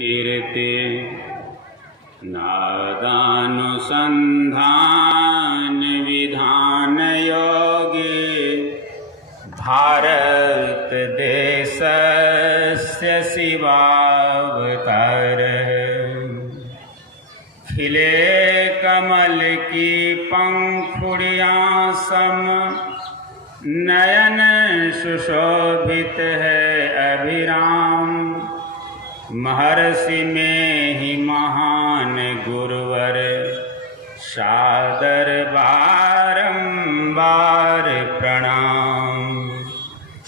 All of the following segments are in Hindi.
कीर्ति नादानुसंधान विधान योगे भारत देशस्य शिवावतार। खिले कमल की पंखुड़ियां सम नयन सुशोभित है अभिराम। महर्षि में ही महान गुरुवर सादर बारंबार प्रणाम।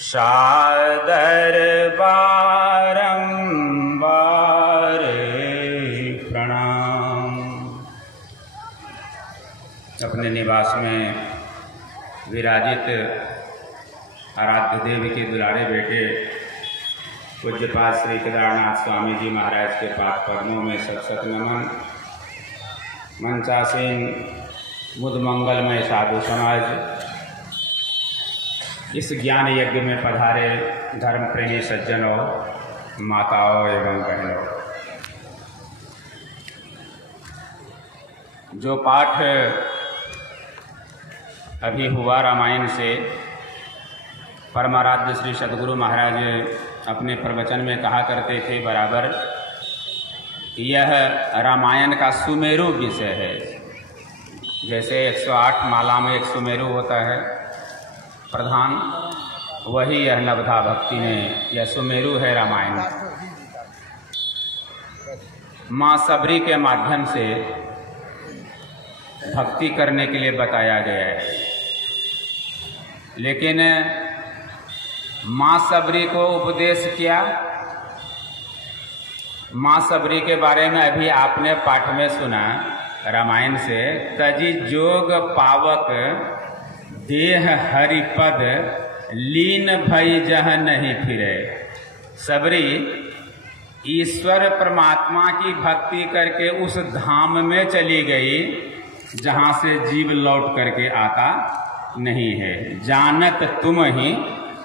सादर बारंबार प्रणाम। अपने निवास में विराजित आराध्य देवी के दुलारे बेटे पूज्यपाद श्री केदारनाथ स्वामी जी महाराज के पाद पद्मों में शत शत नमन। मंचासीन मुद मंगलमय साधु समाज, इस ज्ञान यज्ञ में पधारे धर्म प्रेमी सज्जनों, माताओं एवं बहनों, जो पाठ अभी हुआ रामायण से, परमाराध्य श्री सद्गुरु महाराज अपने प्रवचन में कहा करते थे बराबर, यह रामायण का सुमेरु विषय है। जैसे 108 माला में एक सुमेरु होता है प्रधान, वही यह नवधा भक्ति में यह सुमेरु है रामायण। माँ सबरी के माध्यम से भक्ति करने के लिए बताया गया है। लेकिन माँ सबरी को उपदेश किया, माँ सबरी के बारे में अभी आपने पाठ में सुना रामायण से। तजी जोग पावक देह हरिपद लीन भई जह नहीं फिरे। सबरी ईश्वर परमात्मा की भक्ति करके उस धाम में चली गई जहाँ से जीव लौट करके आता नहीं है। जानत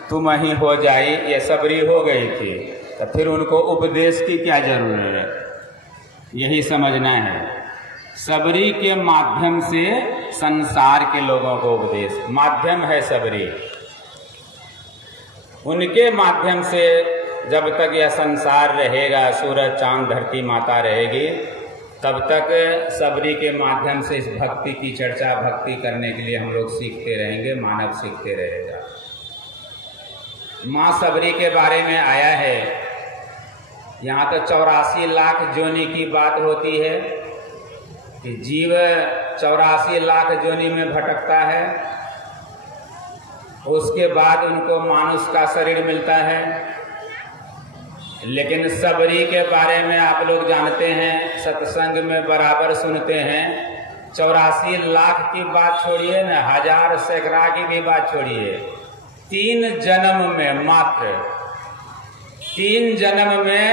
तुम ही हो जाई, ये सबरी हो गई थी, तो फिर उनको उपदेश की क्या जरूरत है, यही समझना है। सबरी के माध्यम से संसार के लोगों को उपदेश, माध्यम है सबरी। उनके माध्यम से जब तक यह संसार रहेगा, सूरज चांद धरती माता रहेगी, तब तक सबरी के माध्यम से इस भक्ति की चर्चा, भक्ति करने के लिए हम लोग सीखते रहेंगे, मानव सीखते रहेगा। माँ सबरी के बारे में आया है, यहाँ तो 84 लाख जोनी की बात होती है कि जीव 84 लाख जोनी में भटकता है, उसके बाद उनको मानुष का शरीर मिलता है। लेकिन सबरी के बारे में आप लोग जानते हैं, सत्संग में बराबर सुनते हैं। 84 लाख की बात छोड़िए न, हजार सैकड़ा की भी बात छोड़िए, 3 जन्म में, मात्र 3 जन्म में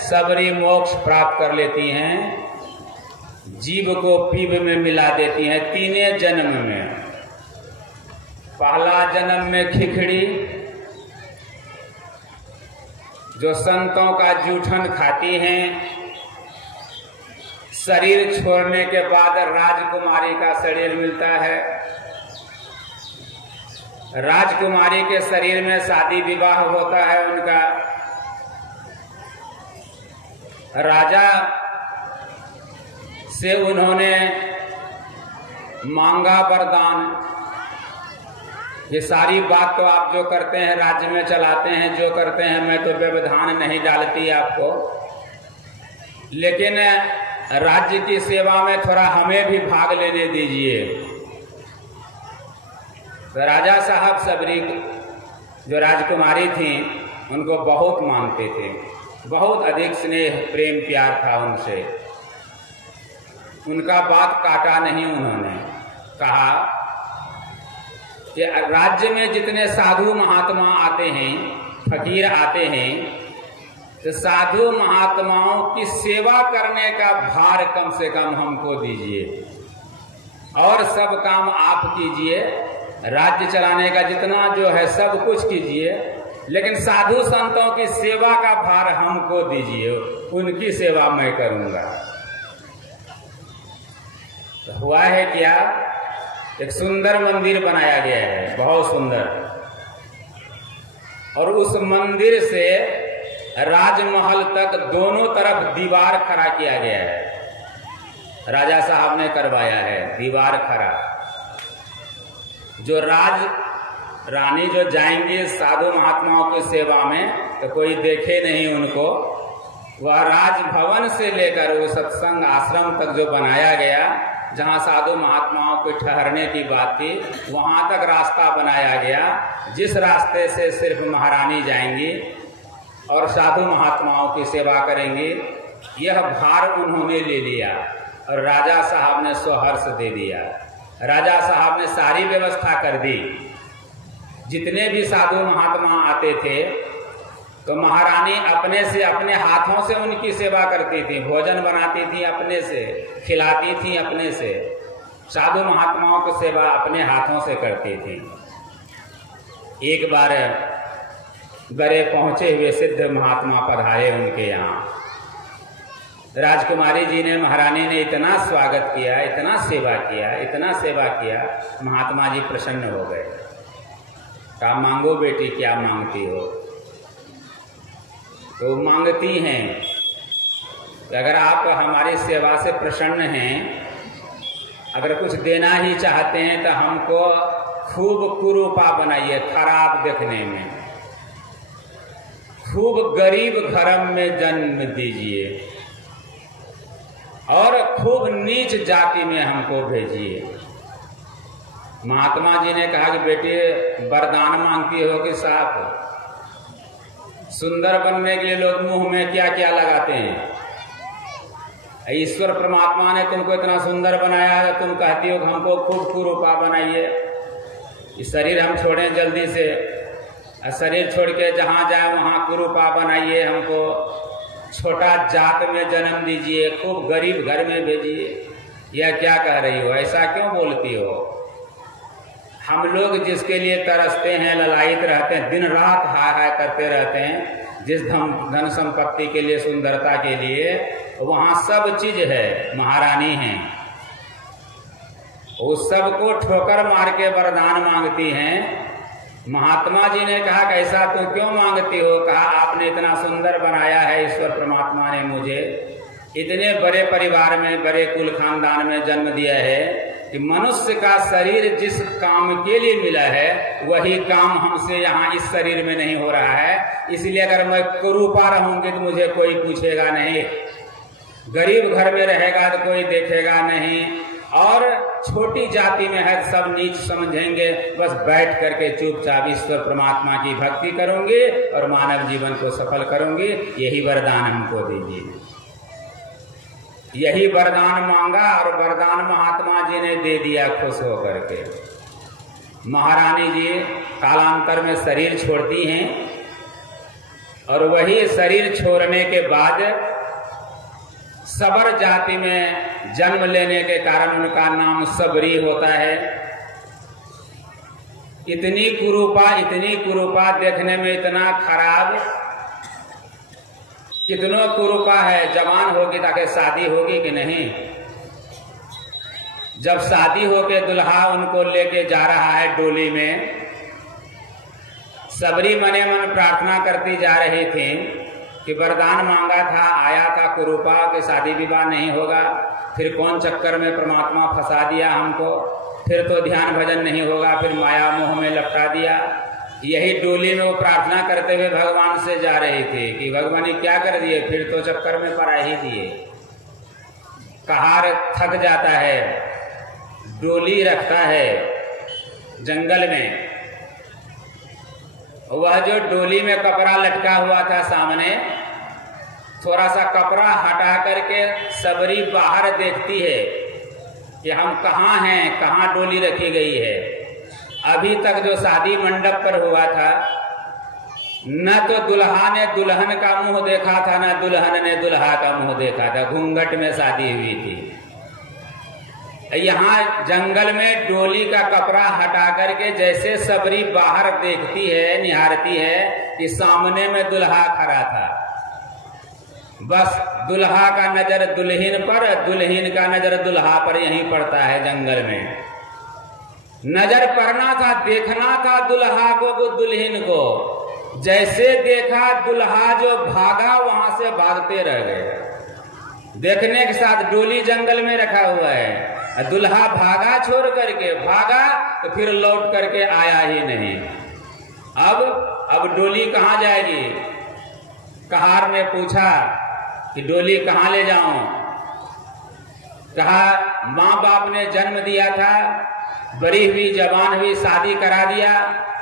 सबरी मोक्ष प्राप्त कर लेती हैं, जीव को पीप में मिला देती हैं 3 जन्म में। पहला जन्म में खिखड़ी, जो संतों का जूठन खाती हैं, शरीर छोड़ने के बाद राजकुमारी का शरीर मिलता है। राजकुमारी के शरीर में शादी विवाह होता है उनका। राजा से उन्होंने मांगा वरदान, ये सारी बात तो आप जो करते हैं राज्य में चलाते हैं, जो करते हैं, मैं तो व्यवधान नहीं डालती आपको, लेकिन राज्य की सेवा में थोड़ा हमें भी भाग लेने दीजिए। तो राजा साहब सबरी जो राजकुमारी थी उनको बहुत मानते थे, बहुत अधिक स्नेह प्रेम प्यार था उनसे। उनका बात काटा नहीं उन्होंने। कहा कि राज्य में जितने साधु महात्मा आते हैं, फकीर आते हैं, तो साधु महात्माओं की सेवा करने का भार कम से कम हमको दीजिए और सब काम आप कीजिए। राज्य चलाने का जितना जो है सब कुछ कीजिए, लेकिन साधु संतों की सेवा का भार हमको दीजिए, उनकी सेवा मैं करूंगा। तो हुआ है क्या, एक सुंदर मंदिर बनाया गया है, बहुत सुंदर, और उस मंदिर से राजमहल तक दोनों तरफ दीवार खड़ा किया गया है। राजा साहब ने करवाया है दीवार खड़ा। जो रानी जो जाएंगे साधु महात्माओं की सेवा में तो कोई देखे नहीं उनको। वह राजभवन से लेकर वो सत्संग आश्रम तक जो बनाया गया, जहाँ साधु महात्माओं को ठहरने की बात थी, वहां तक रास्ता बनाया गया, जिस रास्ते से सिर्फ महारानी जाएंगी और साधु महात्माओं की सेवा करेंगी। यह भार उन्होंने ले लिया और राजा साहब ने स्वहर्ष दे दिया। राजा साहब ने सारी व्यवस्था कर दी। जितने भी साधु महात्मा आते थे तो महारानी अपने से, अपने हाथों से उनकी सेवा करती थी, भोजन बनाती थी अपने से, खिलाती थी अपने से। साधु महात्माओं की सेवा अपने हाथों से करती थी। एक बार बड़े पहुंचे हुए सिद्ध महात्मा पधारे उनके यहाँ। राजकुमारी जी ने, महारानी ने इतना स्वागत किया, इतना सेवा किया, इतना सेवा किया, महात्मा जी प्रसन्न हो गए। कहा, मांगो बेटी, क्या मांगती हो? तो मांगती हैं कि अगर आप हमारी सेवा से प्रसन्न हैं, अगर कुछ देना ही चाहते हैं तो हमको खूब कुरूपा बनाइए, खराब देखने में, खूब गरीब घर में जन्म दीजिए और खूब नीच जाति में हमको भेजिए। महात्मा जी ने कहा कि बेटी, वरदान मांगती हो कि साफ? सुंदर बनने के लिए लोग मुंह में क्या क्या लगाते हैं। ईश्वर परमात्मा ने तुमको इतना सुंदर बनाया है, तुम कहती हो कि हमको खूब कुरूपा बनाइए। इस शरीर हम छोड़ें जल्दी से, शरीर छोड़ के जहाँ जाए वहाँ कुरूपा बनाइए, हमको छोटा जात में जन्म दीजिए, खूब गरीब घर में भेजिए। यह क्या कह रही हो? ऐसा क्यों बोलती हो? हम लोग जिसके लिए तरसते हैं, ललायित रहते हैं, दिन रात हाय हाय करते रहते हैं, जिस धन संपत्ति के लिए, सुंदरता के लिए, वहाँ सब चीज है, महारानी है। उस सब को ठोकर मार के वरदान मांगती हैं। महात्मा जी ने कहा, कैसा तू क्यों मांगती हो? कहा, आपने इतना सुंदर बनाया है ईश्वर परमात्मा ने मुझे, इतने बड़े परिवार में, बड़े कुल खानदान में जन्म दिया है कि मनुष्य का शरीर जिस काम के लिए मिला है वही काम हमसे यहाँ इस शरीर में नहीं हो रहा है। इसलिए अगर मैं कुरूपा रहूंगी तो मुझे कोई पूछेगा नहीं, गरीब घर में रहेगा तो कोई देखेगा नहीं, और छोटी जाति में है सब नीच समझेंगे। बस बैठ करके चुपचाप ईश्वर परमात्मा की भक्ति करूंगी और मानव जीवन को सफल करूंगी। यही वरदान हमको दीजिए। यही वरदान मांगा और वरदान महात्मा जी ने दे दिया खुश होकर के। महारानी जी कालांतर में शरीर छोड़ती हैं और वही शरीर छोड़ने के बाद सबर जाति में जन्म लेने के कारण उनका नाम सबरी होता है। इतनी कुरूपा देखने में इतना खराब, कितनों कुरूपा है। जवान होगी ताकि शादी होगी कि नहीं? जब शादी होके दुल्हा उनको लेके जा रहा है डोली में, सबरी मने मन प्रार्थना करती जा रही थी कि वरदान मांगा था, आया था कुरूपा कि शादी विवाह नहीं होगा, फिर कौन चक्कर में परमात्मा फंसा दिया हमको, फिर तो ध्यान भजन नहीं होगा, फिर माया मोह में लपटा दिया। यही डोली में वो प्रार्थना करते हुए भगवान से जा रही थी कि भगवान ने क्या कर दिए, फिर तो चक्कर में पड़ा ही दिए। कहार थक जाता है, डोली रखता है जंगल में, वह जो डोली में कपड़ा लटका हुआ था सामने, थोड़ा सा कपड़ा हटा करके सबरी बाहर देखती है कि हम कहाँ हैं, कहाँ डोली रखी गई है। अभी तक जो शादी मंडप पर हुआ था, न तो दुल्हा ने दुल्हन का मुंह देखा था, न दुल्हन ने दुल्हा का मुंह देखा था। घूंघट में शादी हुई थी। यहाँ जंगल में डोली का कपड़ा हटा करके जैसे सबरी बाहर देखती है, निहारती है कि सामने में दुल्हा खड़ा था। बस दुल्हा का नजर दुल्हन पर, दुल्हन का नजर दुल्हा पर यहीं पड़ता है जंगल में। नजर पड़ना था, देखना था दुल्हा को दुल्हन को। जैसे देखा दुल्हा जो भागा वहां से भागते रह गए। देखने के साथ डोली जंगल में रखा हुआ है, दुल्हा भागा छोड़ करके, भागा तो फिर लौट करके आया ही नहीं। अब डोली कहाँ जाएगी? कहार ने पूछा कि डोली कहाँ ले जाऊं? कहा माँ बाप ने जन्म दिया था, बड़ी हुई जवान हुई, शादी करा दिया,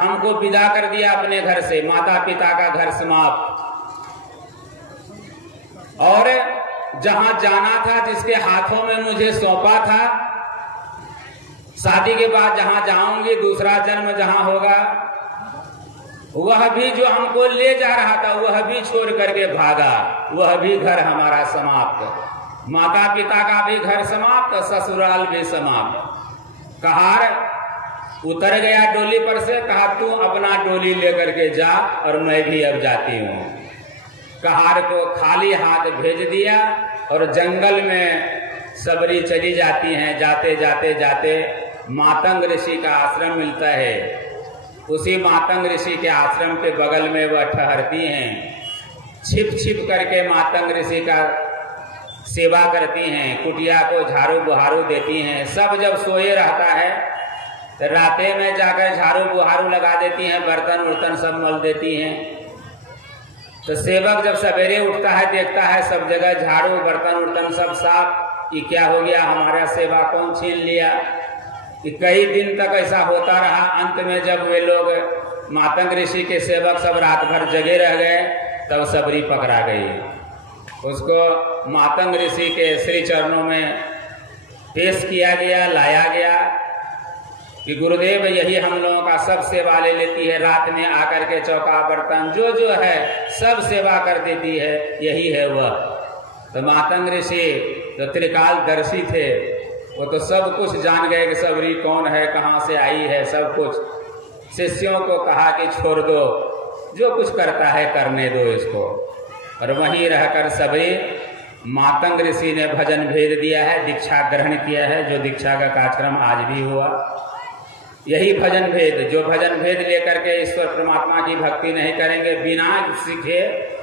हमको विदा कर दिया अपने घर से, माता पिता का घर समाप्त। और जहां जाना था, जिसके हाथों में मुझे सौंपा था, शादी के बाद जहां जाऊंगी, दूसरा जन्म जहां होगा, वह भी जो हमको ले जा रहा था वह भी छोड़ करके भागा। वह भी घर हमारा समाप्त, माता पिता का भी घर समाप्त, ससुराल भी समाप्त। कहार उतर गया डोली पर से, कहा तू अपना डोली लेकर के जा और मैं भी अब जाती हूँ। कहार को खाली हाथ भेज दिया और जंगल में सबरी चली जाती हैं। जाते जाते जाते मातंग ऋषि का आश्रम मिलता है। उसी मातंग ऋषि के आश्रम के बगल में वह ठहरती हैं। छिप छिप करके मातंग ऋषि का सेवा करती हैं, कुटिया को झाड़ू बुहारू देती हैं। सब जब सोए रहता है तो राते में जाकर झाड़ू बुहारू लगा देती हैं, बर्तन उर्तन सब मल देती हैं। तो सेवक जब सवेरे उठता है, देखता है सब जगह झाड़ू बर्तन उर्तन सब साफ। ये क्या हो गया, हमारा सेवा कौन छीन लिया? कि कई दिन तक ऐसा होता रहा। अंत में जब वे लोग मातंग ऋषि के सेवक सब रात भर जगे रह गए, तब सबरी पकड़ा गई। उसको मातंग ऋषि के श्री चरणों में पेश किया गया, लाया गया कि गुरुदेव यही हम लोगों का सब सेवा ले लेती है, रात में आकर के चौका बर्तन जो है सब सेवा कर देती है, यही है वह। तो मातंग ऋषि जो त्रिकालदर्शी थे, वो तो सब कुछ जान गए कि सबरी कौन है, कहाँ से आई है, सब कुछ। शिष्यों को कहा कि छोड़ दो, जो कुछ करता है करने दो इसको। और वहीं रहकर सबरी मातंग ऋषि ने भजन भेद दिया है, दीक्षा ग्रहण किया है, जो दीक्षा का कार्यक्रम आज भी हुआ। यही भजन भेद, जो भजन भेद लेकर के ईश्वर परमात्मा की भक्ति नहीं करेंगे, बिना सीखे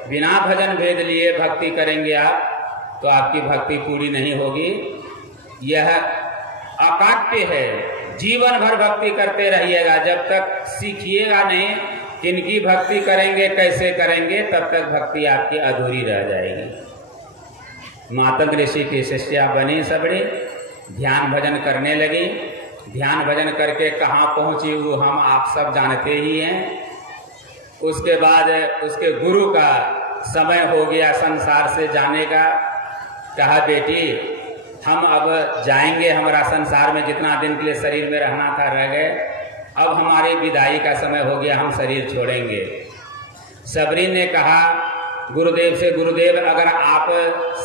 बिना भजन भेद लिए भक्ति करेंगे आप, तो आपकी भक्ति पूरी नहीं होगी। यह अकाट्य है, जीवन भर भक्ति करते रहिएगा। जब तक सीखिएगा नहीं किनकी भक्ति करेंगे, कैसे करेंगे, तब तक भक्ति आपकी अधूरी रह जाएगी। मातंग ऋषि की शिष्या बनी सबरी, ध्यान भजन करने लगी। ध्यान भजन करके कहाँ पहुंची वो हम आप सब जानते ही हैं। उसके बाद उसके गुरु का समय हो गया संसार से जाने का। कहा बेटी हम अब जाएंगे, हमारा संसार में जितना दिन के लिए शरीर में रहना था रह गए, अब हमारी विदाई का समय हो गया, हम शरीर छोड़ेंगे। सबरी ने कहा गुरुदेव से, गुरुदेव अगर आप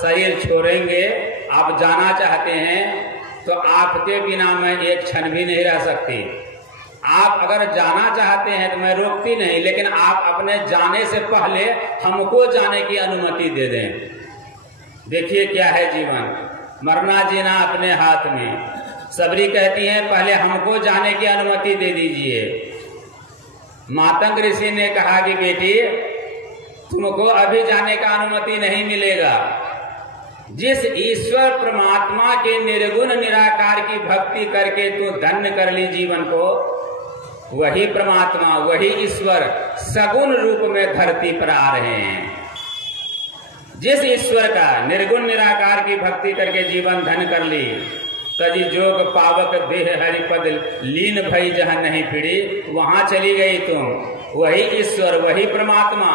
शरीर छोड़ेंगे, आप जाना चाहते हैं, तो आपके बिना मैं एक क्षण भी नहीं रह सकती। आप अगर जाना चाहते हैं तो मैं रोकती नहीं, लेकिन आप अपने जाने से पहले हमको जाने की अनुमति दे दें। देखिए क्या है जीवन, मरना जीना अपने हाथ में। सबरी कहती हैं पहले हमको जाने की अनुमति दे दीजिए। मातंग ऋषि ने कहा कि बेटी तुमको अभी जाने का अनुमति नहीं मिलेगा। जिस ईश्वर परमात्मा के निर्गुण निराकार की भक्ति करके तू धन्य कर ली जीवन को, वही परमात्मा, वही ईश्वर सगुण रूप में धरती पर आ रहे हैं। जिस ईश्वर का निर्गुण निराकार की भक्ति करके जीवन धन्य कर ली, तजी जोग पावक देह हरिपद लीन भई जहां नहीं फिरी, वहां चली गई तुम। वही ईश्वर, वही परमात्मा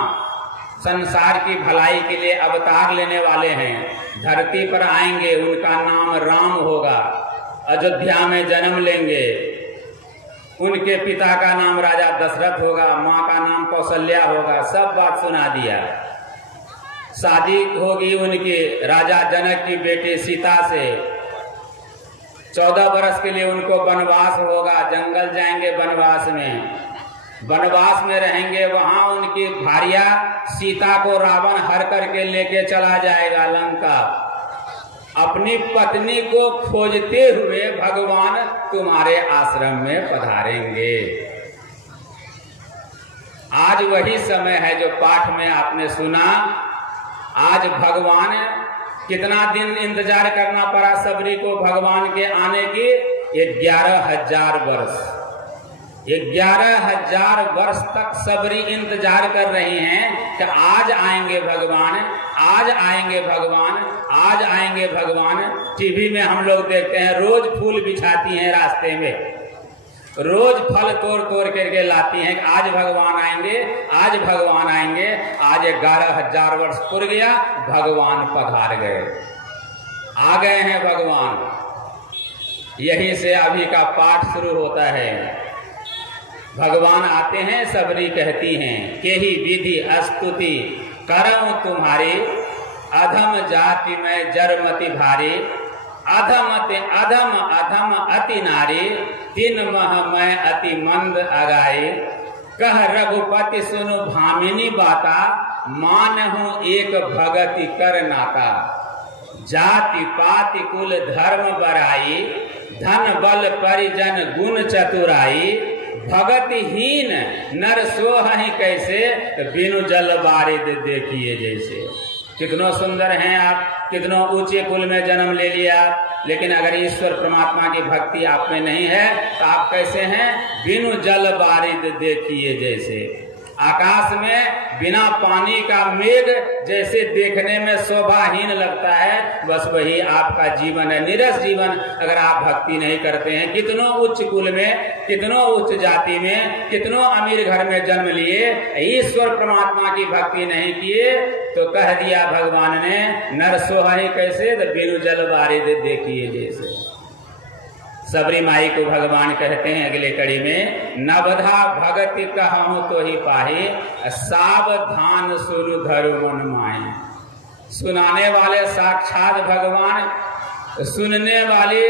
संसार की भलाई के लिए अवतार लेने वाले हैं। धरती पर आएंगे, उनका नाम राम होगा, अयोध्या में जन्म लेंगे। उनके पिता का नाम राजा दशरथ होगा, माँ का नाम कौशल्या होगा। सब बात सुना दिया। शादी होगी उनकी राजा जनक की बेटी सीता से। 14 वर्ष के लिए उनको वनवास होगा, जंगल जाएंगे वनवास में। वनवास में रहेंगे, वहां उनकी भार्या सीता को रावण हर करके लेके चला जाएगा लंका। अपनी पत्नी को खोजते हुए भगवान तुम्हारे आश्रम में पधारेंगे। आज वही समय है जो पाठ में आपने सुना। आज भगवान, कितना दिन इंतजार करना पड़ा सबरी को भगवान के आने की? 11,000 वर्ष। 11,000 वर्ष तक सबरी इंतजार कर रही हैं कि आज आएंगे भगवान, आज आएंगे भगवान, आज आएंगे भगवान। टीवी में हम लोग देखते हैं, रोज फूल बिछाती हैं रास्ते में, रोज फल तोड़ तोड़ करके लाती हैं, आज भगवान आएंगे, आज भगवान आएंगे। आज 11,000 वर्ष पूर गया, भगवान पधार गए, आ गए हैं भगवान। यहीं से अभी का पाठ शुरू होता है। भगवान आते हैं, सबरी कहती हैं, केही विधि स्तुति करम तुम्हारी, अधम जाति में जरमति भारी, अधम अधम अधम अति नारी, तीन मह मैं अति मंद अगाई, कह रघुपति सुनु भामिनी बाता, मान हूं एक भगति कर नाता, जाति पाति कुल धर्म बराई, धन बल परिजन गुण चतुराई, भगतिहीन नर सोहहि कैसे, बिनु जल बारिद देखिए जैसे। कितनों सुंदर हैं आप, कितनों ऊंचे कुल में जन्म ले लिया, लेकिन अगर ईश्वर परमात्मा की भक्ति आप में नहीं है तो आप कैसे हैं? बिनु जल बारिद देखिए जैसे। आकाश में बिना पानी का मेघ जैसे देखने में शोभाहीन लगता है, बस वही आपका जीवन है, निरस जीवन। अगर आप भक्ति नहीं करते हैं, कितनों उच्च कुल में, कितनों उच्च जाति में, कितनों अमीर घर में जन्म लिए, ईश्वर परमात्मा की भक्ति नहीं किए, तो कह दिया भगवान ने, नर सोहाई कैसे, तो बिनु जल बारिद देखिए जैसे। सबरी माई को भगवान कहते हैं अगले कड़ी में, नवधा भगति कहूं तो ही पाही, सावधान सुनु धरु मन माही। सुनाने वाले साक्षात भगवान, सुनने वाले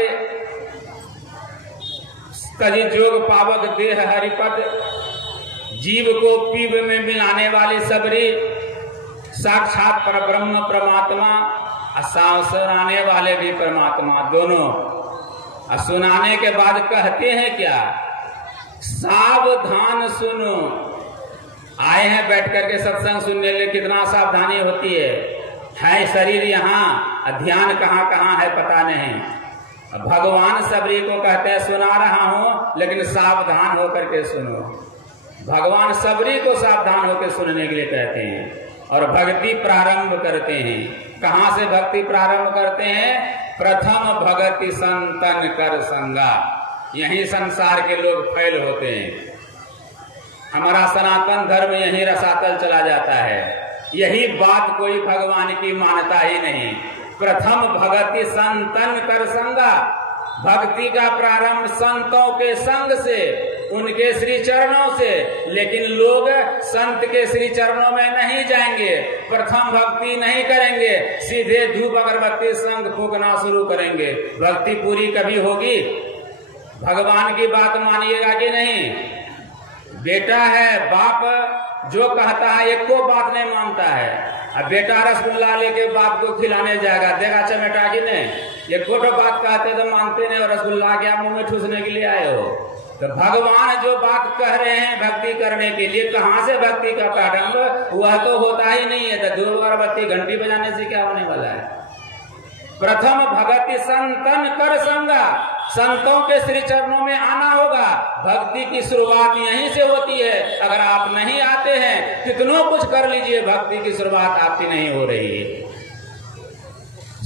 कभी जोग पावक देह हरिपद, जीव को पीव में मिलाने वाली सबरी साक्षात परब्रह्म परमात्मा, सुनाने वाले भी परमात्मा, दोनों। सुनाने के बाद कहते हैं क्या? सावधान सुनो। आए हैं बैठ करके सत्संग सुनने के लिए, कितना सावधानी होती है शरीर यहाँ, ध्यान कहाँ कहाँ है पता नहीं। भगवान सबरी को कहते हैं सुना रहा हूं लेकिन सावधान होकर के सुनो। भगवान सबरी को सावधान होकर सुनने के लिए कहते हैं और भक्ति प्रारंभ करते हैं। कहाँ से भक्ति प्रारंभ करते हैं? प्रथम भगति संतन कर संगा। यही संसार के लोग फैल होते हैं। हमारा सनातन धर्म यही रसातल चला जाता है। यही बात कोई भगवान की मानता ही नहीं। प्रथम भगति संतन कर संगा। भक्ति का प्रारंभ संतों के संग से, उनके श्री चरणों से। लेकिन लोग संत के श्री चरणों में नहीं जाएंगे, प्रथम भक्ति नहीं करेंगे, सीधे धूप अगरबत्ती संग फूकना शुरू करेंगे। भक्ति पूरी कभी होगी? भगवान की बात मानिएगा कि नहीं? बेटा है, बाप जो कहता है एक को बात नहीं मानता है। अब बेटा रसगुल्ला लेके बाप को खिलाने जाएगा, देगा चमेटा कि नहीं? ये खोटो बात कहते तो मानते नहीं, और रसगुल्ला क्या मुंह में ठूसने के लिए आए हो? तो भगवान जो बात कह रहे हैं भक्ति करने के लिए, कहाँ से भक्ति का प्रारंभ? वह तो होता ही नहीं है। तो धूप अगरबत्ती घंटी बजाने से क्या होने वाला है? प्रथम भगति संतन कर संगा। संतों के श्री चरणों में आना होगा। भक्ति की शुरुआत यहीं से होती है। अगर आप नहीं आते हैं, कितनों कुछ कर लीजिए, भक्ति की शुरुआत आपकी नहीं हो रही है।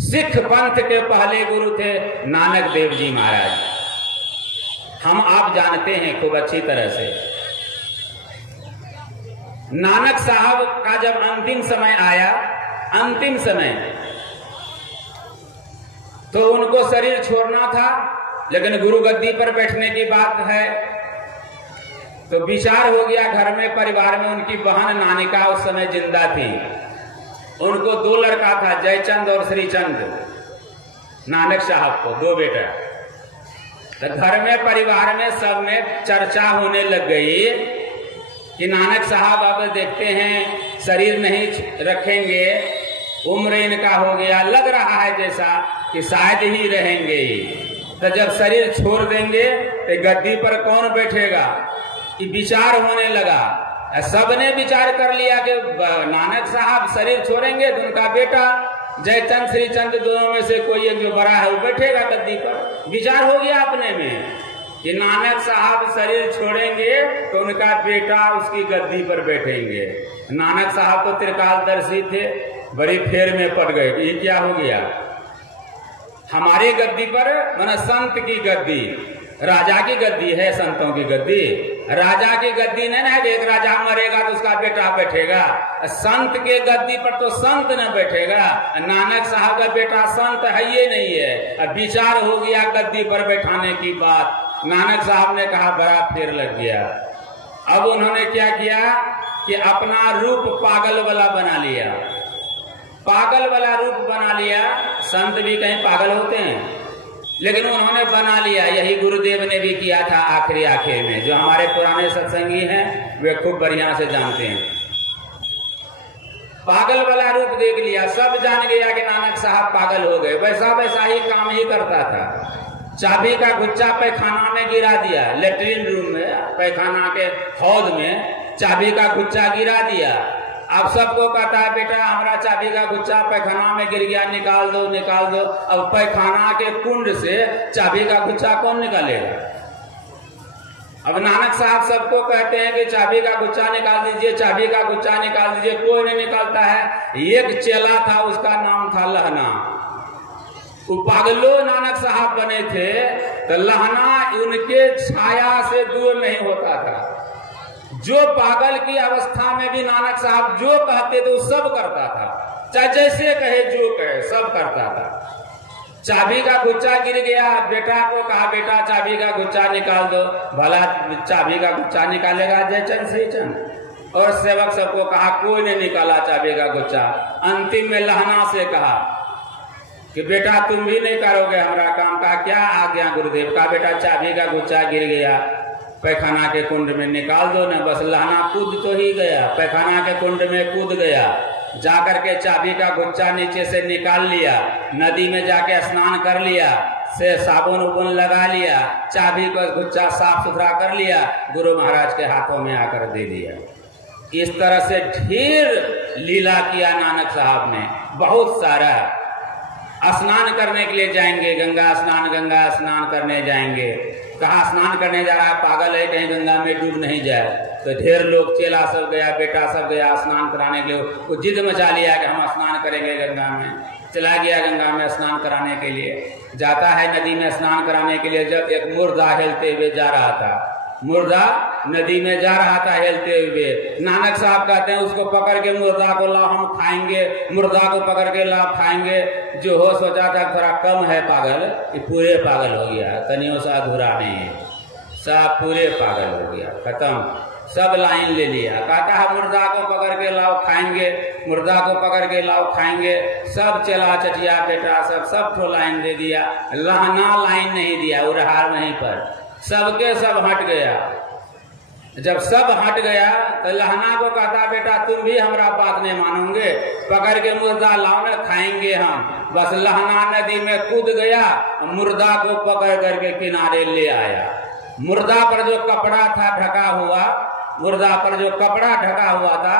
सिख पंथ के पहले गुरु थे नानक देव जी महाराज। हम आप जानते हैं खूब अच्छी तरह से। नानक साहब का जब अंतिम समय आया, अंतिम समय, तो उनको शरीर छोड़ना था, लेकिन गुरु गद्दी पर बैठने की बात है। तो विचार हो गया घर में, परिवार में। उनकी बहन नानिका उस समय जिंदा थी। उनको 2 लड़का था, जयचंद और श्रीचंद। नानक साहब को 2 बेटा। तो घर में, परिवार में, सब में चर्चा होने लग गई कि नानक साहब अब देखते हैं शरीर नहीं रखेंगे, उम्र इनका हो गया, लग रहा है जैसा कि शायद ही रहेंगे। तो जब शरीर छोड़ देंगे तो गद्दी पर कौन बैठेगा, ये विचार होने लगा। सबने विचार कर लिया कि नानक साहब शरीर छोड़ेंगे तो उनका बेटा जयचंद श्रीचंद दोनों में से कोई एक जो बड़ा है वो बैठेगा गद्दी पर। विचार हो गया अपने में कि नानक साहब शरीर छोड़ेंगे तो उनका बेटा उसकी गद्दी पर बैठेंगे। नानक साहब तो त्रिकालदर्शी थे, बड़ी फेर में पड़ गए। ये क्या हो गया, हमारी गद्दी पर माना संत की गद्दी, राजा की गद्दी है, संतों की गद्दी। राजा की गद्दी नहीं ना, एक राजा मरेगा तो उसका बेटा बैठेगा। संत के गद्दी पर तो संत न बैठेगा। नानक साहब का बेटा संत है ये नहीं है। अब विचार हो गया गद्दी पर बैठाने की बात। नानक साहब ने कहा बड़ा फेर लग गया। अब उन्होंने क्या किया कि अपना रूप पागल वाला बना लिया। पागल वाला रूप बना लिया। संत भी कहीं पागल होते हैं, लेकिन उन्होंने बना लिया। यही गुरुदेव ने भी किया था आखिरी आखिर में। जो हमारे पुराने सत्संगी हैं वे खूब बढ़िया से जानते हैं। पागल वाला रूप देख लिया, सब जान गया कि नानक साहब पागल हो गए। वैसा वैसा ही काम ही करता था। चाबी का गुच्छा पैखाना में गिरा दिया, लेटरिन रूम में, पैखाना के हौद में चाबी का गुच्छा गिरा दिया। अब सबको कहता है बेटा हमारा चाबी का गुच्छा पैखाना में गिर गया, निकाल दो निकाल दो। अब पैखाना के कुंड से चाबी का गुच्छा कौन निकालेगा। अब नानक साहब सबको कहते हैं कि चाबी का गुच्छा निकाल दीजिए, चाबी का गुच्छा निकाल दीजिए, कोई नहीं निकालता है। एक चेला था, उसका नाम था लहना। वो पागलो नानक साहब बने थे तो लहना उनके छाया से दूर नहीं होता था। जो पागल की अवस्था में भी नानक साहब जो कहते थे वो सब करता था, चाहे जैसे कहे जो कहे सब करता था। चाबी का गुच्छा गिर गया, बेटा को कहा बेटा चाबी का गुच्छा निकाल दो। भला चाबी का गुच्छा निकालेगा जयचंद श्रीचंद। और सेवक सबको कहा, कोई ने निकाला चाबी का गुच्छा। अंतिम में लहना से कहा कि बेटा तुम भी नहीं करोगे हमारा काम। कहा क्या आज्ञा गुरुदेव। का बेटा चाबी का गुच्छा गिर गया, पैखाना के कुंड में निकाल दो ना। बस लहना कूद तो ही गया, पैखाना के कुंड में कूद गया। जाकर के चाबी का गुच्छा नीचे से निकाल लिया, नदी में जाके स्नान कर लिया, से साबुन उबुन लगा लिया, चाबी का गुच्छा साफ सुथरा कर लिया, गुरु महाराज के हाथों में आकर दे दिया। इस तरह से ढेर लीला किया नानक साहब ने, बहुत सारा। स्नान करने के लिए जाएंगे, गंगा स्नान करने जाएंगे। कहा स्नान करने जा रहा है, पागल है, कहीं गंगा में डूब नहीं जाए। तो ढेर लोग, चेला सब गया, बेटा सब गया स्नान कराने के लिए। वो जिद मचा लिया कि हम स्नान करेंगे गंगा में। चला गया गंगा में स्नान कराने के लिए। जाता है नदी में स्नान कराने के लिए। जब एक मुर्दा हिलते हुए जा रहा था, मुर्दा नदी में जा रहा था हिलते हुए। नानक साहब कहते हैं उसको पकड़ के मुर्दा को लाओ हम खाएंगे, मुर्दा को पकड़ के लाओ खाएंगे। जो हो सोचा था थोड़ा कम है पागल, ये पूरे पागल हो गया, तनियों सा अधूरा नहीं है, सब पूरे पागल हो गया, खत्म। सब लाइन ले लिया। कहता है मुर्दा को पकड़ के लाओ खाएंगे, मुर्दा को पकड़ के लाओ खाएंगे। सब चला चटिया बेटा सब तो लाइन दे दिया। लहना लाइन नहीं दिया, उड़हार नहीं पर, सबके सब हट गया। जब सब हट गया तो लहना को कहता बेटा तुम भी हमारा बात नहीं मानोगे, पकड़ के मुर्दा लाओ न खाएंगे हम। बस लहना नदी में कूद गया, मुर्दा को पकड़ करके किनारे ले आया। मुर्दा पर जो कपड़ा था ढका हुआ, मुर्दा पर जो कपड़ा ढका हुआ था,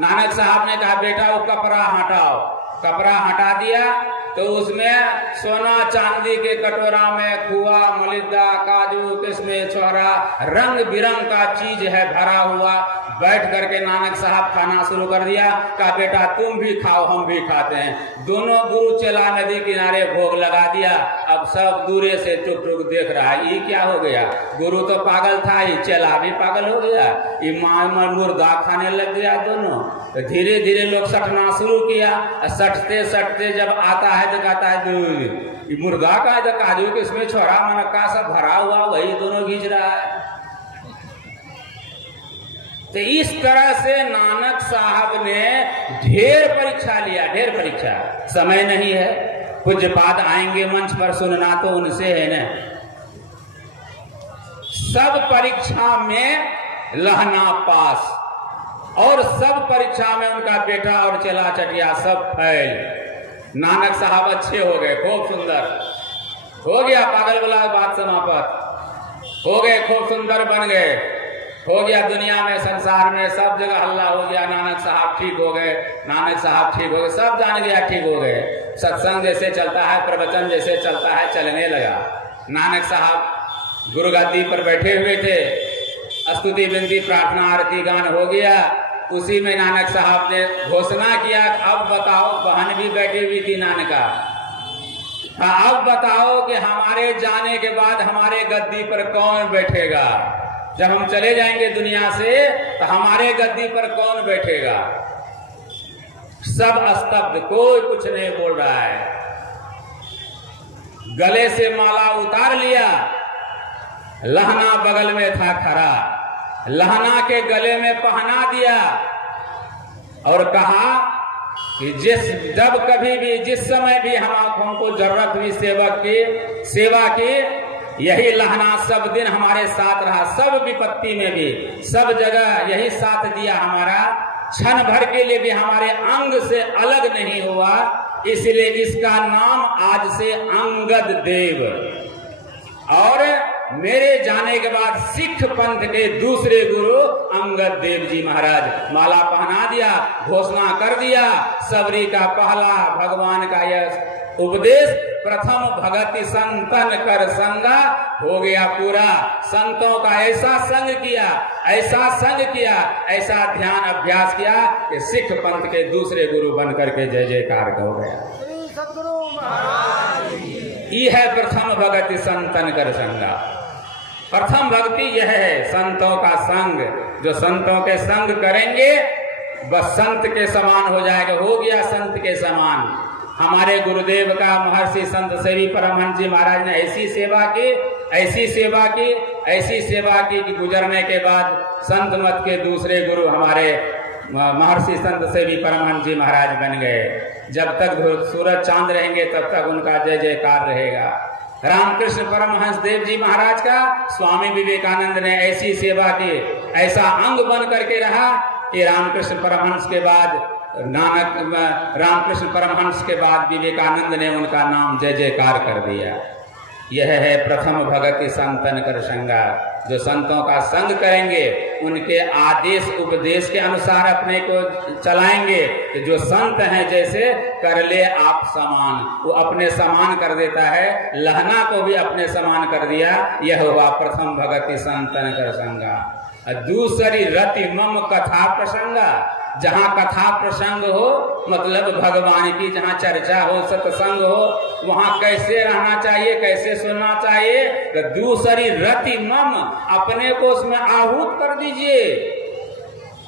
नानक साहब ने कहा बेटा वो कपड़ा हटाओ। कपड़ा हटा दिया तो उसमें सोना चांदी के कटोरा में खुआ, मलिदा, काजू, किशमिश, छोरा, रंग बिरंग का चीज है भरा हुआ। बैठ करके नानक साहब खाना शुरू कर दिया। कहा बेटा तुम भी खाओ हम भी खाते हैं। दोनों गुरु चला नदी किनारे भोग लगा दिया। अब सब दूरे से टुक टुक देख रहा है, ये क्या हो गया। गुरु तो पागल था, ये चला भी पागल हो गया, ये मुर्दा खाने लग गया दोनों। तो धीरे धीरे लोग सटना शुरू किया। सटते सटते जब आता है तो कहता है ये मुर्गा का है, तो काजू किसमें छोरा मनक्का सब भरा हुआ वही दोनों खींच रहा है। तो इस तरह से नानक साहब ने ढेर परीक्षा लिया, ढेर परीक्षा। समय नहीं है, पूज्यपाद आएंगे मंच पर, सुनना तो उनसे है न। सब परीक्षा में लहना पास। और सब परीक्षा में उनका बेटा और चेला चटिया सब फेल। नानक साहब अच्छे हो गए, खूब सुंदर हो गया, पागल वाला बात समाप्त हो गए, खूब सुंदर बन गए, हो गया दुनिया में संसार में सब जगह हल्ला हो गया, नानक साहब ठीक हो गए, नानक साहब ठीक हो गए, सब जान गया ठीक हो गए। सत्संग जैसे चलता है, प्रवचन जैसे चलता है, चलने लगा। नानक साहब गुरु गादी पर बैठे हुए थे, स्तुति विनती प्रार्थना आरती गान हो गया। उसी में नानक साहब ने घोषणा किया, अब बताओ, बहन भी बैठी हुई थी नानका, अब बताओ कि हमारे जाने के बाद हमारे गद्दी पर कौन बैठेगा? जब हम चले जाएंगे दुनिया से तो हमारे गद्दी पर कौन बैठेगा? सब स्तब्ध, कोई कुछ नहीं बोल रहा है। गले से माला उतार लिया, लहना बगल में था खड़ा, लहना के गले में पहना दिया और कहा कि जब कभी भी जिस समय भी हमको जरूरत हुई सेवा की यही लहना सब दिन हमारे साथ रहा, सब विपत्ति में भी सब जगह यही साथ दिया हमारा, क्षण भर के लिए भी हमारे अंग से अलग नहीं हुआ, इसलिए इसका नाम आज से अंगद देव। और मेरे जाने के बाद सिख पंथ के दूसरे गुरु अंगद देव जी महाराज, माला पहना दिया, घोषणा कर दिया, सबरी का पहला भगवान का यह उपदेश, प्रथम भगति संतन कर संगा, हो गया पूरा। संतों का ऐसा संग किया, ऐसा संग किया, ऐसा ध्यान अभ्यास किया कि सिख पंथ के दूसरे गुरु बन करके जय जयकार हो गया। सतगुरु महाराज ये है प्रथम भगति संतन कर संगा। प्रथम भक्ति यह है संतों का संग, जो संतों के संग करेंगे बस संत के समान हो जाएगा, हो गया संत के समान। हमारे गुरुदेव का महर्षि संत सेवी परमहंस जी महाराज ने ऐसी सेवा की, ऐसी सेवा की, ऐसी सेवा की कि गुजरने के बाद संत मत के दूसरे गुरु हमारे महर्षि संत सेवी परमहंस जी महाराज बन गए। जब तक सूरज चांद रहेंगे तब तक उनका जय जयकार रहेगा। रामकृष्ण परमहंस देव जी महाराज का स्वामी विवेकानंद ने ऐसी सेवा की, ऐसा अंग बन करके रहा कि रामकृष्ण परमहंस के बाद रामकृष्ण परमहंस के बाद विवेकानंद ने उनका नाम जय जयकार कर दिया। यह है प्रथम भगति संतन कर संगा, जो संतों का संग करेंगे, उनके आदेश उपदेश के अनुसार अपने को चलाएंगे। कि जो संत हैं जैसे कर ले आप समान, वो अपने समान कर देता है, लहना को भी अपने समान कर दिया। यह हुआ प्रथम भगति संतन कर संगा। दूसरी रति मम कथा प्रसंगा, जहाँ कथा प्रसंग हो, मतलब भगवान की जहाँ चर्चा हो, सत्संग हो, वहाँ कैसे रहना चाहिए, कैसे सुनना चाहिए। तो दूसरी रति मम, अपने को उसमें आहूत कर दीजिए।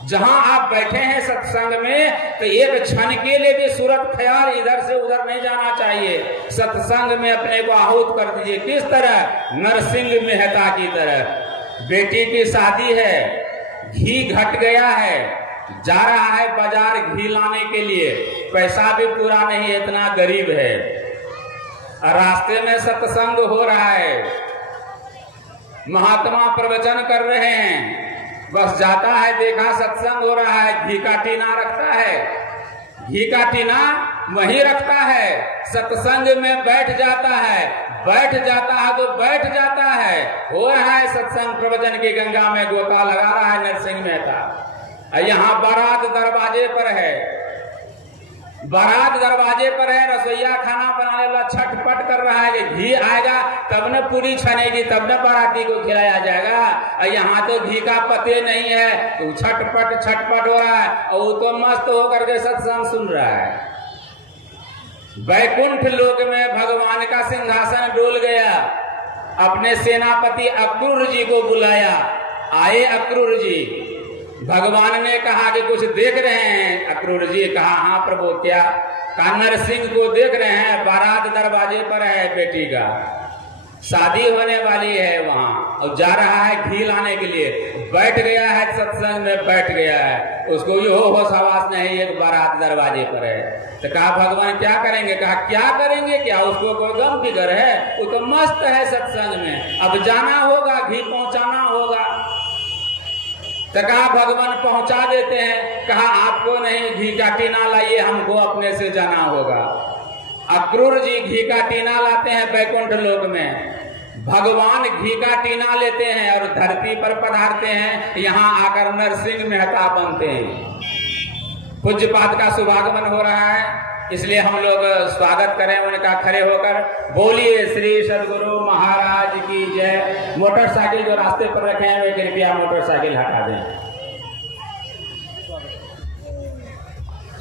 जहाँ आप बैठे हैं सत्संग में तो एक क्षण के लिए भी सूरत ख्याल इधर से उधर नहीं जाना चाहिए। सत्संग में अपने को आहूत कर दीजिए। किस तरह? नरसिंह मेहता की तरह। बेटी की शादी है, घी घट गया है, जा रहा है बाजार घी लाने के लिए, पैसा भी पूरा नहीं, इतना गरीब है। रास्ते में सत्संग हो रहा है, महात्मा प्रवचन कर रहे हैं, बस जाता है, देखा सत्संग हो रहा है, घी का टीना रखता है, घी का टीना वहीं रखता है, सत्संग में बैठ जाता है, बैठ जाता है तो बैठ जाता है। हो रहा है सत्संग प्रवचन की गंगा में गोता लगा रहा है नरसिंह मेहता। यहाँ बारात दरवाजे पर है, बारात दरवाजे पर है, रसोईया खाना बनाने वाला छटपट कर रहा है कि घी आएगा तब न पूरी छनेगी, तब न बाराती को खिलाया जाएगा। और यहाँ तो घी का पते नहीं है, तो छटपट छटपट हो रहा है, और वो तो मस्त होकर के सत्संग सुन रहा है। वैकुंठ लोक में भगवान का सिंहासन डोल गया। अपने सेनापति अक्रूर जी को बुलाया। आए अक्रूर जी। भगवान ने कहा कि कुछ देख रहे हैं? अक्रूर जी कहा हाँ प्रभु। क्या? कहा नरसिंह को देख रहे हैं, बारात दरवाजे पर है, बेटी का शादी होने वाली है वहां, और जा रहा है घी लाने के लिए। बैठ गया है सत्संग में, बैठ गया है, उसको ये होश हवास नहीं, एक बारात दरवाजे पर है। तो कहा भगवान क्या करेंगे? कहा क्या करेंगे क्या, उसको कोई गम फिक्र है? वो तो मस्त है सत्संग में, अब जाना होगा, घी पहुंचाना होगा। तो कहा भगवान पहुंचा देते हैं, कहा आपको नहीं, घी का टीना लाइए, हमको अपने से जाना होगा। अक्रूर जी घी का टीना लाते हैं बैकुंठ लोक में, भगवान घी का टीना लेते हैं और धरती पर पधारते हैं, यहाँ आकर नरसिंह मेहता बनते हैं। पूज्यपाद का शुभागमन हो रहा है, इसलिए हम लोग स्वागत करें उनका खड़े होकर। बोलिए श्री सद्गुरु महाराज की जय। मोटरसाइकिल जो रास्ते पर रखे हैं वे कृपया मोटरसाइकिल हटा दें।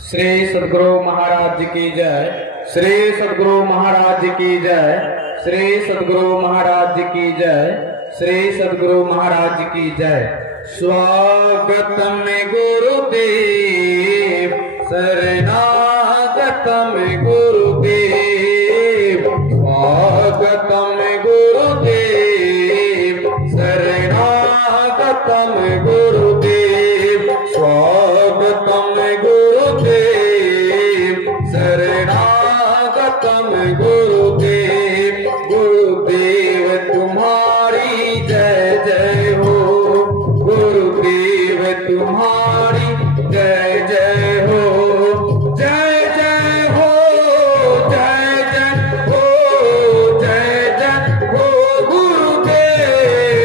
श्री सद्गुरु महाराज की जय। श्री सद्गुरु महाराज की जय। श्री सद्गुरु महाराज की जय। श्री सद्गुरु महाराज की जय। स्वागतम गुरुदेव, शरणागतम गुरुदेव, स्वागतम गुरुदेव, शरणागतम गुरुदेव, स्वागतम गुरुदेव, शरणागतम गुरुदेव। गुरुदेव तुम्हारी जय जय हो, गुरुदेव तुम्हारी जय जय हो, जय जय हो, जय जय हो, जय जय हो गुरुदेव।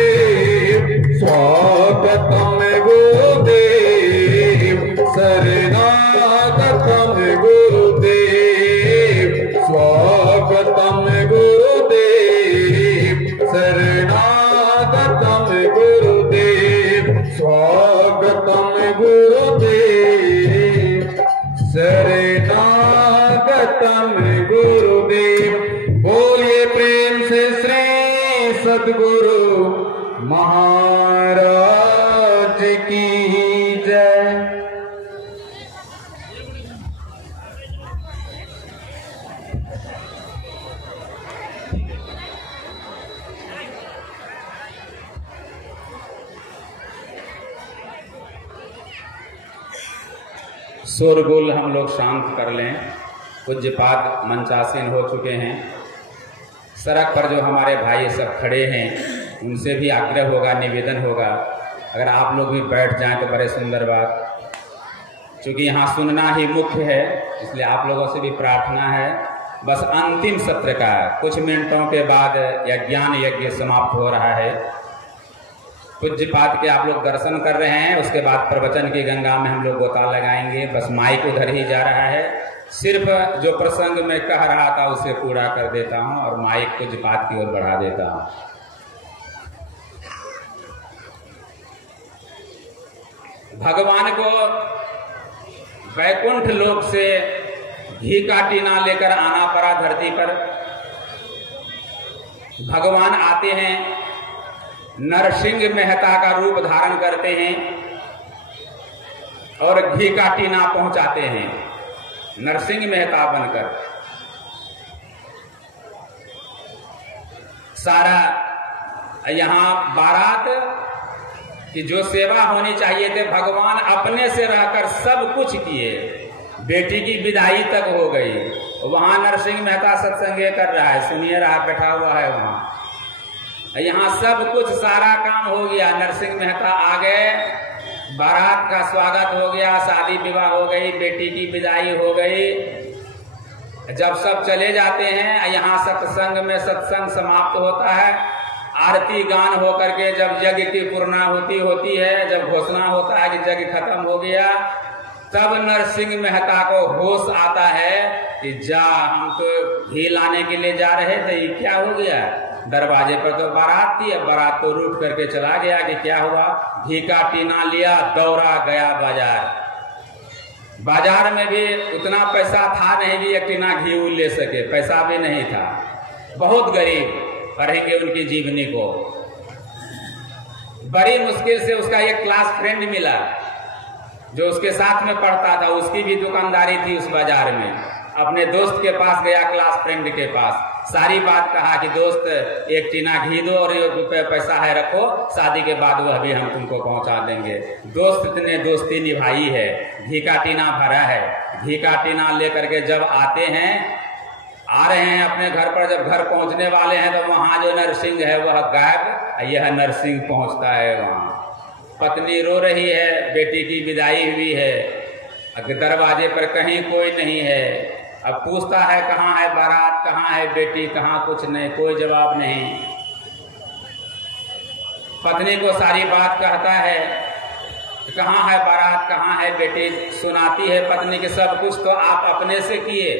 स्वागतम गुरुदेव, शरणागतम गुरुदेव, स्वागतम गुरुदेव, शरणागतम गुरुदेव, स्वागतम गुरुदेव, शरणागतम गुरुदेव। बोलिए प्रेम से श्री सद्गुरु महाराज की जय। शोरगुल हम लोग शांत कर लें। पूज्यपाद मंचासीन हो चुके हैं। सड़क पर जो हमारे भाई सब खड़े हैं उनसे भी आग्रह होगा, निवेदन होगा, अगर आप लोग भी बैठ जाएं तो बड़े सुंदर बात। क्योंकि यहाँ सुनना ही मुख्य है, इसलिए आप लोगों से भी प्रार्थना है। बस अंतिम सत्र का कुछ मिनटों के बाद यह ज्ञान यज्ञ समाप्त हो रहा है। पूज्यपाद के आप लोग दर्शन कर रहे हैं, उसके बाद प्रवचन की गंगा में हम लोग गोता लगाएंगे। बस माइक उधर ही जा रहा है। सिर्फ जो प्रसंग मैं कह रहा था उसे पूरा कर देता हूं और माइक पूज्यपाद की ओर बढ़ा देता हूं। भगवान को वैकुंठ लोक से घी का टीना लेकर आना पड़ा धरती पर। भगवान आते हैं, नरसिंह मेहता का रूप धारण करते हैं और घी का टीना पहुंचाते हैं नरसिंह मेहता बनकर। सारा यहाँ बारात की जो सेवा होनी चाहिए थे भगवान अपने से रहकर सब कुछ किए। बेटी की विदाई तक हो गई, वहां नरसिंह मेहता सत्संग कर रहा है, सुनिए रहा, बैठा हुआ है वहां। यहाँ सब कुछ सारा काम हो गया। नरसिंह मेहता आ गए, बारात का स्वागत हो गया, शादी विवाह हो गई, बेटी की विदाई हो गई। जब सब चले जाते हैं, यहाँ सत्संग में सत्संग समाप्त होता है। आरती गान होकर के जब यज्ञ की पूर्णाहुति होती है, जब घोषणा होता है कि यज्ञ खत्म हो गया, तब नरसिंह मेहता को होश आता है कि जा, हम तो घी लाने के लिए जा रहे थे, ये क्या हो गया। दरवाजे पर तो बारात थी, अब बारात तो रूठ करके चला गया कि क्या हुआ। घी का टीना लिया, दौड़ा गया बाजार। बाजार में भी उतना पैसा था नहीं कि एक टीना घी ले सके, पैसा भी नहीं था। बहुत गरीब पढ़ेंगे उनकी जीवनी को। बड़ी मुश्किल से उसका एक क्लास फ्रेंड मिला जो उसके साथ में पढ़ता था, उसकी भी दुकानदारी थी उस बाजार में। अपने दोस्त के पास गया, क्लास फ्रेंड के पास, सारी बात कहा कि दोस्त एक टीना घी दो और ये पैसा है रखो, शादी के बाद वह भी हम तुमको पहुंचा देंगे। दोस्त ने दोस्ती निभाई है, घी का टीना भरा है। घी का टीना लेकर के जब आते हैं, आ रहे हैं अपने घर पर, जब घर पहुंचने वाले हैं तो वहां जो नरसिंह है वह गायब, यह नरसिंह पहुंचता है वहां। पत्नी रो रही है, बेटी की विदाई हुई है, अगर दरवाजे पर कहीं कोई नहीं है। अब पूछता है कहाँ है बारात, कहाँ है बेटी, कहाँ, कुछ नहीं, कोई जवाब नहीं। पत्नी को सारी बात कहता है, कहाँ है बारात, कहाँ है बेटी। सुनाती है पत्नी के सब कुछ तो आप अपने से किए,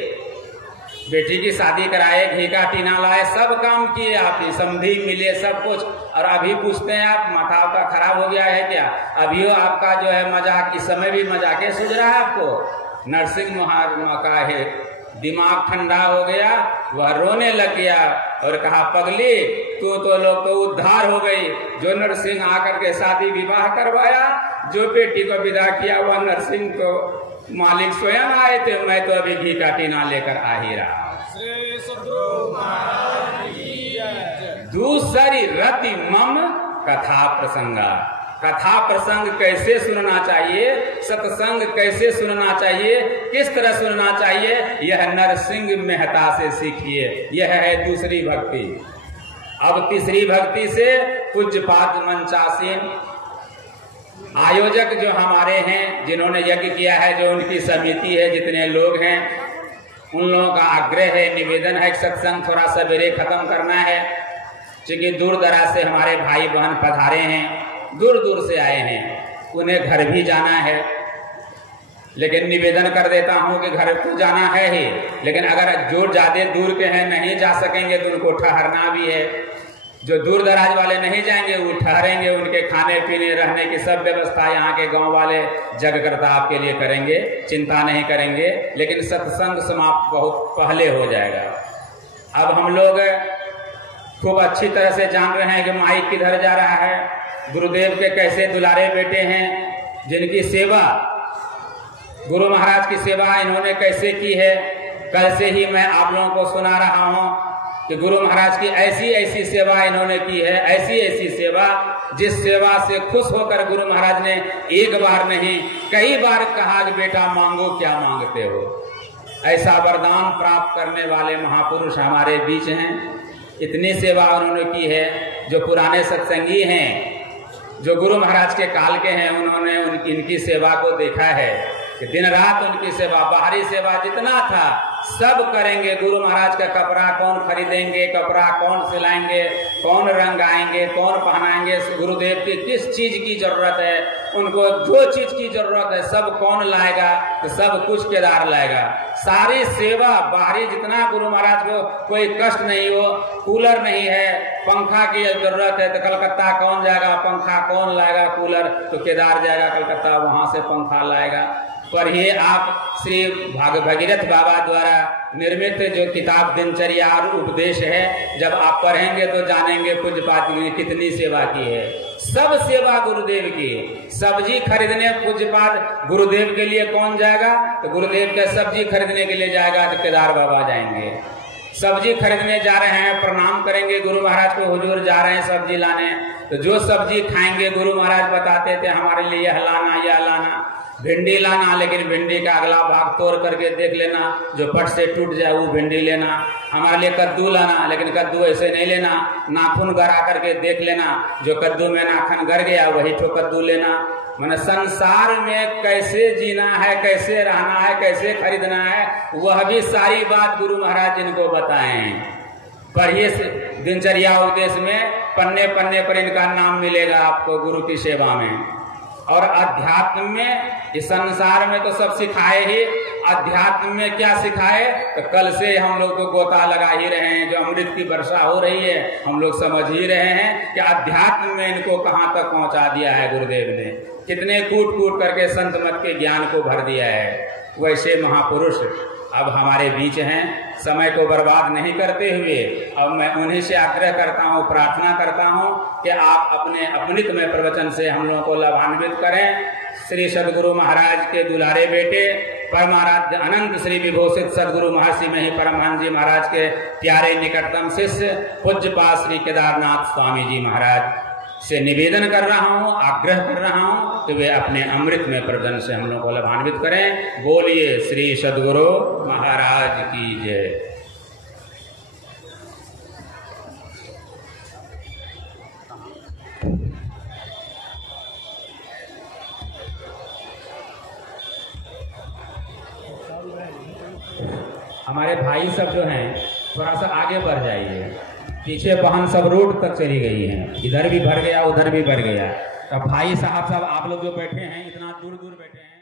बेटी की शादी कराए, घी का टीना लाए, सब काम किए आप, समधी मिले, सब कुछ। और अभी पूछते हैं आप, माथा आपका खराब हो गया है क्या? अभी आपका जो है मजाक, इस समय भी मजाक सूझ रहा है आपको? नरसिंह महात्मा का है दिमाग ठंडा हो गया, वह रोने लग गया और कहा, पगली तू तो लोग तो उद्धार हो गई, जो नरसिंह आकर के शादी विवाह करवाया, जो बेटी को विदा किया, वह नरसिंह को मालिक स्वयं आए थे, मैं तो अभी घी का टीना लेकर आ ही रहा। श्री सद्गुरु महाराज की जय। दूसरी रति मम कथा प्रसंगा। कथा प्रसंग कैसे सुनना चाहिए, सत्संग कैसे सुनना चाहिए, किस तरह सुनना चाहिए, यह नरसिंह मेहता से सीखिए। यह है दूसरी भक्ति। अब तीसरी भक्ति से पूज्यपाद मंचासीन आयोजक जो हमारे हैं, जिन्होंने यज्ञ किया है, जो उनकी समिति है, जितने लोग हैं, उन लोगों का आग्रह है, निवेदन है कि सत्संग थोड़ा सवेरे खत्म करना है, क्योंकि दूर दराज से हमारे भाई बहन पधारे हैं, दूर दूर से आए हैं, उन्हें घर भी जाना है। लेकिन निवेदन कर देता हूं कि घर तो जाना है ही, लेकिन अगर जो ज्यादा दूर के हैं नहीं जा सकेंगे तो उनको ठहरना भी है। जो दूर दराज वाले नहीं जाएंगे वो ठहरेंगे, उनके खाने पीने रहने की सब व्यवस्था यहाँ के गांव वाले जगकर्ता आपके लिए करेंगे, चिंता नहीं करेंगे। लेकिन सत्संग समाप्त बहुत पहले हो जाएगा। अब हम लोग खूब अच्छी तरह से जान रहे हैं कि माइक किधर जा रहा है, गुरुदेव के कैसे दुलारे बेटे हैं, जिनकी सेवा, गुरु महाराज की सेवा इन्होंने कैसे की है। कल से ही मैं आप लोगों को सुना रहा हूँ कि गुरु महाराज की ऐसी ऐसी सेवा इन्होंने की है, ऐसी ऐसी सेवा, जिस सेवा से खुश होकर गुरु महाराज ने एक बार नहीं कई बार कहा कि बेटा मांगो क्या मांगते हो। ऐसा वरदान प्राप्त करने वाले महापुरुष हमारे बीच हैं। इतनी सेवा उन्होंने की है। जो पुराने सत्संगी हैं, जो गुरु महाराज के काल के हैं, उन्होंने इनकी सेवा को देखा है कि दिन रात उनकी सेवा, बाहरी सेवा जितना था सब करेंगे। गुरु महाराज का कपड़ा कौन खरीदेंगे, कपड़ा कौन सिलाएंगे, कौन रंगाएंगे, कौन पहनाएंगे, गुरुदेव की किस चीज की जरूरत है, उनको जो चीज की जरूरत है सब कौन लाएगा, तो सब कुछ केदार लाएगा। सारी सेवा बाहरी जितना गुरु महाराज को कोई कष्ट नहीं हो, कूलर नहीं है, पंखा की जरूरत है तो कलकत्ता कौन जाएगा, पंखा कौन लाएगा, कूलर तो केदार जाएगा कलकत्ता, वहां से पंखा लाएगा। पर ये आप श्री भगीरथ बाबा द्वारा निर्मित जो किताब दिनचर्या और उपदेश है, जब आप पढ़ेंगे तो जानेंगे पूज्यपाद ने कितनी सेवा की है। सब सेवा गुरुदेव की। सब्जी खरीदने पूज्यपाद गुरुदेव के लिए कौन जाएगा, तो गुरुदेव के सब्जी खरीदने के लिए जाएगा तो केदार बाबा जाएंगे। सब्जी खरीदने जा रहे हैं, प्रणाम करेंगे गुरु महाराज को, हुजूर जा रहे हैं सब्जी लाने, तो जो सब्जी खाएंगे गुरु महाराज बताते थे हमारे लिए यह लाना, यह लाना, भिंडी लाना, लेकिन भिंडी का अगला भाग तोड़ करके देख लेना, जो पट से टूट जाए वो भिंडी लेना। हमारे लिए कद्दू लाना, लेकिन कद्दू ऐसे नहीं लेना, नाखून गड़ा करके देख लेना, जो कद्दू में नाखून गड़ गया वही ठो कद्दू लेना। मैंने संसार में कैसे जीना है, कैसे रहना है, कैसे खरीदना है, वह भी सारी बात गुरु महाराज जिनको बताए। पढ़िए दिनचर्या उपदेश में, पन्ने पन्ने पर इनका नाम मिलेगा आपको गुरु की सेवा में। और अध्यात्म में, इस संसार में तो सब सिखाए ही, अध्यात्म में क्या सिखाए, तो कल से हम लोग तो गोता लगा ही रहे हैं, जो अमृत की वर्षा हो रही है हम लोग समझ ही रहे हैं कि अध्यात्म में इनको कहाँ तक पहुंचा दिया है गुरुदेव ने, कितने कूट कूट करके संत मत के ज्ञान को भर दिया है। वैसे महापुरुष अब हमारे बीच हैं। समय को बर्बाद नहीं करते हुए अब मैं उन्हीं से आग्रह करता हूँ, प्रार्थना करता हूँ कि आप अपने अपनितमय प्रवचन से हम लोगों को लाभान्वित करें। श्री सद्गुरु महाराज के दुलारे बेटे, परमाराध्य अनंत श्री विभूषित सद्गुरु महर्षि में ही परमहंस जी महाराज के प्यारे निकटतम शिष्य पूज्यपाद श्री केदारनाथ स्वामी जी महाराज से निवेदन कर रहा हूँ, आग्रह कर रहा हूँ कि वे अपने अमृत में प्रवचन से हम लोग को लाभान्वित करें। बोलिए श्री सद्गुरु महाराज की जय। हमारे भाई सब जो हैं थोड़ा सा आगे बढ़ जाइए। पीछे बहन सब रोड तक चली गई हैं, इधर भी भर गया उधर भी भर गया। तो भाई साहब सब आप लोग जो बैठे हैं इतना दूर दूर बैठे हैं।